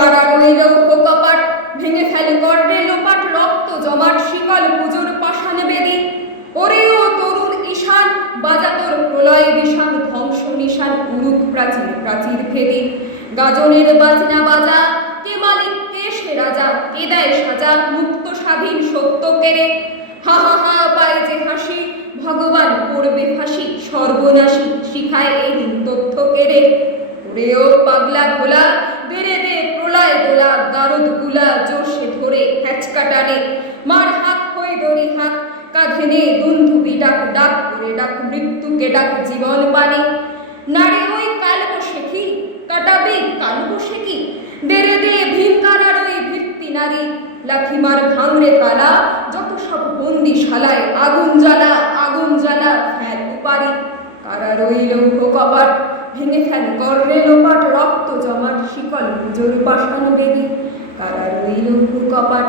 কারা রইল কপাট ভেঙে ফেলে করবে লোপাট রক্ত জমাট শিকল পুজোর পাষাণ বেদি ওরে ও তরুণ ঈশান বাজা তোর প্রলয় বিষাণ ধ্বংস নিশান উড়ুক প্রাচীর প্রাচীর ভেদি গাজনের বাজনা বাজা কে মালিক কে সে রাজা কে দেয় সাজা মুক্ত স্বাধীন সত্য কেড়ে হা হা হা পায় যে হাসি ভগবান পড়বে ফাঁসি সর্বনাশী শিখায় এই তথ্য কেড়ে ওরে ও পাগলা ভোলা বেড়ে দে প্রলয় দোলা গারদ গুলা জোশে ধরে হ্যাচকা টানে মার হাত হয়ে দড়ি হাত কাঁধে নে দুন্ধুবি ডাক ডাক করে ডাক মৃত্যুকে ডাক জীবন পানে নারে ওই কাল বসেকি কাটাবে কাল বসেকি বেড়ে দে ভীমকারার ওই ভিত্তি নারী লাঠিমার ভাঙরে তালা যত সব বন্দি শালায় আগুন জ্বালা ফেল উপারি কারা রইল কপাট ভেঙে ফেল করবে লোপাট রক্ত জমাট শিকল পুজোর পাষাণ বেদি কারা রইল কপাট